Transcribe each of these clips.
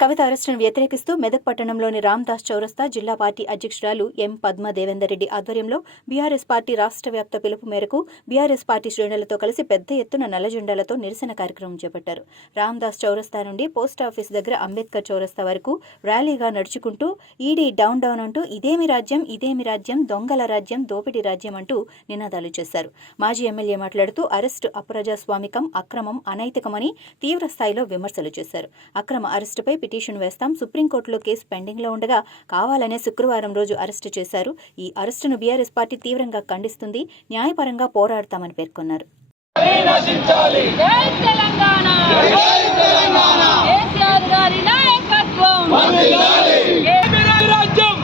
కవిత అరెస్టును వ్యతిరేకిస్తూ మెదక్ పట్టణంలోని రామ్దాస్ చౌరస్తా జిల్లా పార్టీ అధ్యక్షురాలు ఎం పద్మ దేవేందర్ రెడ్డి ఆధ్వర్యంలో బీఆర్ఎస్ పార్టీ రాష్ట్ర వ్యాప్త పిలుపు మేరకు బీఆర్ఎస్ పార్టీ శ్రేణులతో కలిసి పెద్ద ఎత్తున నల్లజెండాలతో నిరసన కార్యక్రమం చేపట్టారు. రామ్దాస్ చౌరస్తా నుండి పోస్ట్ ఆఫీస్ దగ్గర అంబేద్కర్ చౌరస్తా వరకు ర్యాలీగా నడుచుకుంటూ ఈడీ డౌన్ డౌన్ అంటూ ఇదేమి రాజ్యం ఇదేమి రాజ్యం దొంగల రాజ్యం దోపిడీ రాజ్యం అంటూ నినాదాలు చేశారు. మాజీ ఎమ్మెల్యే మాట్లాడుతూ అరెస్టు అప్రజాస్వామికం అక్రమం అనైతికమని తీవ్ర స్థాయిలో విమర్శలు చేశారు. అక్రమ అరెస్టుపై పిటిషన్ వేస్తాం. సుప్రీంకోర్టులో కేసు పెండింగ్లో ఉండగా కావాలనే శుక్రవారం రోజు అరెస్టు చేశారు. ఈ అరెస్టును బీఆర్ఎస్ పార్టీ తీవ్రంగా ఖండిస్తుంది. న్యాయపరంగా పోరాడతామని పేర్కొన్నారు. జై తెలంగాణ! కేసీఆర్ గారి నాయకత్వం! ఇదేమి రాజ్యం!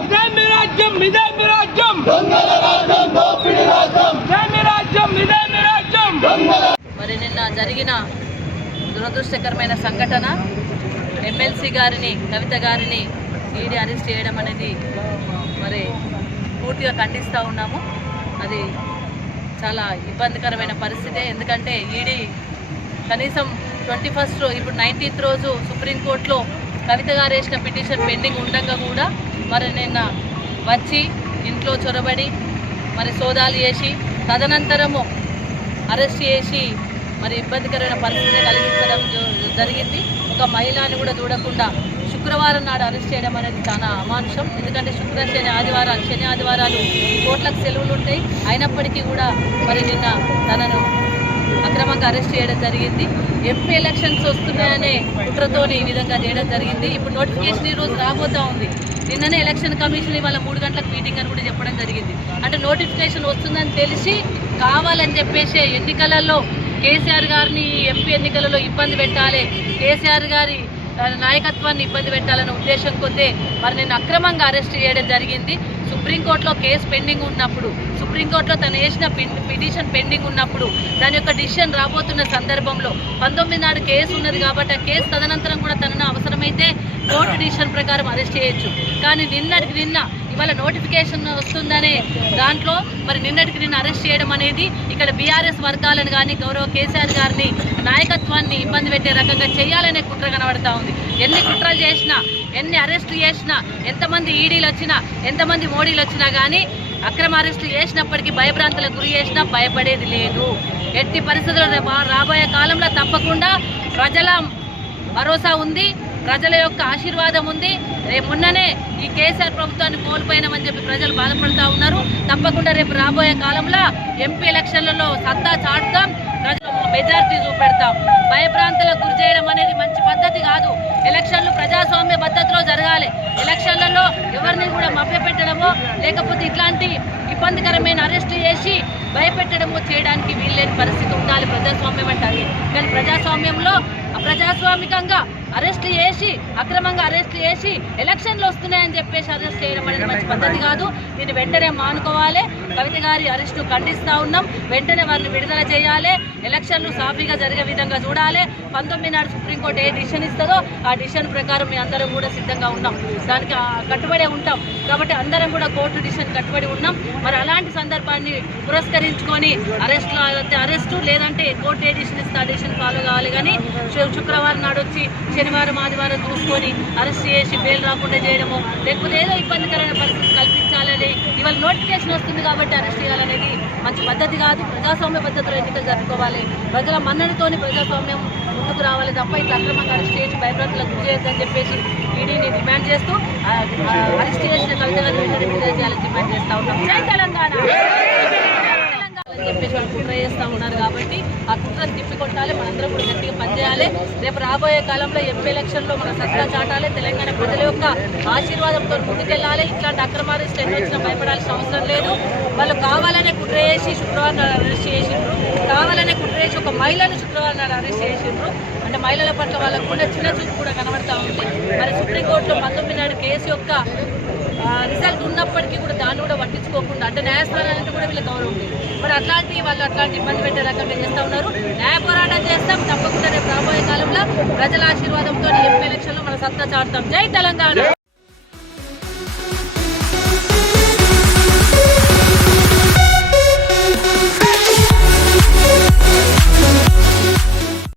ఇదేమి రాజ్యం ఇదేమి రాజ్యం! ఇదేమి రాజ్యం? ఇదేమి రాజ్యం? మరి నిన్న జరిగిన దురదృష్టకరమైన సంఘటన. ఎమ్మెల్సీ గారిని కవిత గారిని ఈడీ అరెస్ట్ చేయడం అనేది మరి పూర్తిగా ఖండిస్తూ ఉన్నాము. అది చాలా ఇబ్బందికరమైన పరిస్థితే. ఎందుకంటే ఈడీ కనీసం ట్వంటీ ఫస్ట్ ఇప్పుడు నైన్టీన్త్ రోజు సుప్రీంకోర్టులో కవిత గారు వేసిన పిటిషన్ పెండింగ్ ఉండగా కూడా మరి నిన్న వచ్చి ఇంట్లో చొరబడి మరి సోదాలు చేసి తదనంతరము అరెస్ట్ చేసి మరి ఇబ్బందికరమైన పరిస్థితి కలిగించడం జ- జరిగింది. ఒక మహిళని కూడా చూడకుండా శుక్రవారం నాడు అరెస్ట్ చేయడం అనేది చాలా అమానుషం. ఎందుకంటే శుక్ర శని ఆదివారాలు శని ఆదివారాలు కోట్లకు సెలవులు ఉంటాయి. అయినప్పటికీ కూడా మరి నిన్న తనను అక్రమంగా అరెస్ట్ చేయడం జరిగింది. ఎంపీ ఎలక్షన్స్ వస్తున్నాయనే కుట్రతోని ఈ విధంగా చేయడం జరిగింది. ఇప్పుడు నోటిఫికేషన్ ఈ రోజు రాబోతా ఉంది. నిన్ననే ఎలక్షన్ కమిషన్ ఇవాళ మూడు గంటలకు మీటింగ్ అని కూడా చెప్పడం జరిగింది. అంటే నోటిఫికేషన్ వస్తుందని తెలిసి కావాలని చెప్పేసి ఎన్నికలలో కేసీఆర్ గారిని ఈ ఎంపీ ఎన్నికలలో ఇబ్బంది పెట్టాలి. కేసీఆర్ గారి నాయకత్వాన్ని ఇబ్బంది పెట్టాలనే ఉద్దేశం కొద్దే మరి నేను అక్రమంగా అరెస్ట్ చేయడం జరిగింది. సుప్రీంకోర్టులో కేసు పెండింగ్ ఉన్నప్పుడు సుప్రీంకోర్టులో తను వేసిన పిటిషన్ పెండింగ్ ఉన్నప్పుడు దాని యొక్క డిసిషన్ రాబోతున్న సందర్భంలో పంతొమ్మిది నాడు కేసు ఉన్నది కాబట్టి ఆ కేసు తదనంతరం కూడా తనను అవసరమైతే కోర్టు డిసిషన్ ప్రకారం అరెస్ట్ చేయొచ్చు. కానీ నిన్నటికి నిన్న ఇవాళ నోటిఫికేషన్ వస్తుందనే దాంట్లో మరి నిన్నటికి నిన్న అరెస్ట్ చేయడం అనేది ఇక్కడ బీఆర్ఎస్ వర్గాలను కానీ గౌరవ కేసీఆర్ గారిని నాయకత్వాన్ని ఇబ్బంది పెట్టే రకంగా చేయాలనే కుట్ర కనబడతా ఉంది. ఎన్ని కుట్రలు చేసినా ఎన్ని అరెస్టులు చేసినా ఎంతమంది ఈడీలు వచ్చినా ఎంతమంది మోడీలు వచ్చినా కానీ అక్రమ అరెస్టు చేసినప్పటికీ భయభ్రాంతులకు గురి చేసినా భయపడేది లేదు. ఎట్టి పరిస్థితుల్లో రాబోయే కాలంలో తప్పకుండా ప్రజల భరోసా ఉంది ప్రజల యొక్క ఆశీర్వాదం ఉంది. రేపు మొన్ననే ఈ కేసీఆర్ ప్రభుత్వాన్ని కోల్పోయినామని చెప్పి ప్రజలు బాధపడుతూ ఉన్నారు. తప్పకుండా రేపు రాబోయే కాలంలో ఎంపీ ఎలక్షన్లలో సత్తా చాటుతాం. ప్రజలు మెజారిటీ చూపెడతాం. భయప్రాంతాలకు గురి చేయడం అనేది మంచి పద్ధతి కాదు. ఎలక్షన్లు ప్రజాస్వామ్య పద్ధతిలో జరగాలి. ఎలక్షన్లలో ఎవరిని కూడా మభ్యపెట్టడమో లేకపోతే ఇట్లాంటి ఇబ్బందికరమైన అరెస్ట్ చేసి భయపెట్టడము చేయడానికి వీల్లేని పరిస్థితి ఉండాలి ప్రజాస్వామ్యం అంటారు కానీ ప్రజాస్వామ్యంలో ప్రజాస్వామికంగా అరెస్ట్ చేసి అక్రమంగా అరెస్ట్ చేసి ఎలక్షన్లు వస్తున్నాయని చెప్పేసి అరెస్ట్ చేయడం అనేది మంచి పద్ధతి కాదు. దీన్ని వెంటనే మానుకోవాలి. కవిత గారి అరెస్టు ఖండిస్తా ఉన్నాం. వెంటనే వారిని విడుదల చేయాలి. ఎలక్షన్లు సాఫీగా జరిగే విధంగా చూడాలి. పంతొమ్మిది నాడు సుప్రీంకోర్టు ఏ డిసిషన్ ఇస్తుందో ఆ డిసిషన్ ప్రకారం మీ అందరం కూడా సిద్ధంగా ఉన్నాం. దానికి కట్టుబడే ఉంటాం. కాబట్టి అందరం కూడా కోర్టు డిసిషన్ కట్టుబడి ఉన్నాం. మరి అలాంటి సందర్భాన్ని పురస్కరించుకొని అరెస్ట్ అరెస్టు లేదంటే కోర్టు ఏ డిసిషన్ ఇస్తే ఆ డిసిషన్ ఫాలో కావాలి కానీ శుక్రవారం నాడు వచ్చి శనివారం ఆదివారం చూసుకొని అరెస్ట్ చేసి బెయిల్ రాకుండా చేయడము లేకపోతే ఏదో ఇబ్బందికరమైన పరిస్థితి కల్పించాలని నోటిఫికేషన్ వస్తుంది కాబట్టి అరెస్ట్ చేయాలనేది మంచి పద్ధతి కాదు. ప్రజాస్వామ్య పద్ధతిలో ఎన్నికలు జరుపుకోవాలి. ప్రజల మన్నడితోని ప్రజాస్వామ్యం ముందుకు రావాలి తప్ప ఇట్లా అక్రమంగా అరెస్ట్ చేసి భయభ్రాంతులకు గురి చేయొద్దని చెప్పేసి ఈడీని డిమాండ్ చేస్తూ అరెస్ట్ చేసిన కవిత గారిని చేయాలని డిమాండ్ చేస్తా ఉన్నాం. జై తెలంగాణ! అని చెప్పేసి వాళ్ళు కుట్ర చేస్తూ ఉన్నారు కాబట్టి ఆ కుట్రను తిప్పికొట్టాలి మనందరం కూడా గట్టిగా పనిచేయాలి. రేపు రాబోయే కాలంలో ఎంపీ ఎలక్షన్లో మన సత్తా చాటాలి తెలంగాణ ప్రజల యొక్క ఆశీర్వాదంతో ముందుకెళ్ళాలి. ఇట్లాంటి అక్రమాలు స్టెండ్ వచ్చినా భయపడాల్సిన అవసరం లేదు. వాళ్ళు కావాలనే కుట్ర చేసి శుక్రవారం అరెస్ట్ చేసిండ్రు. కావాలనే కుట్ర చేసి ఒక మహిళను శుక్రవారం నాడు అరెస్ట్ చేసిండ్రు. అంటే మహిళల పట్ల వాళ్ళకు కూడా చిన్న చూపు కూడా కనబడతా ఉంది. మరి సుప్రీంకోర్టులో పంతొమ్మిది నాడు కేసు యొక్క రిజల్ట్ ఉన్నప్పటికీ కూడా దాన్ని కూడా పట్టించుకోకుండా అంటే న్యాయస్థానాలంటే కూడా వీళ్ళకి గౌరవం ఉంది మరి అట్లాంటి వాళ్ళు అట్లాంటి ఇబ్బంది పెట్టే రకంగా చేస్తూ ఉన్నారు. న్యాయ పోరాటం చేస్తాం తప్పకుండా రేపు రాబోయే కాలంలో ప్రజల ఆశీర్వాదంతో ఎంపీ ఎలక్షన్లో మన సత్తా చాటుతాం. జై తెలంగాణ!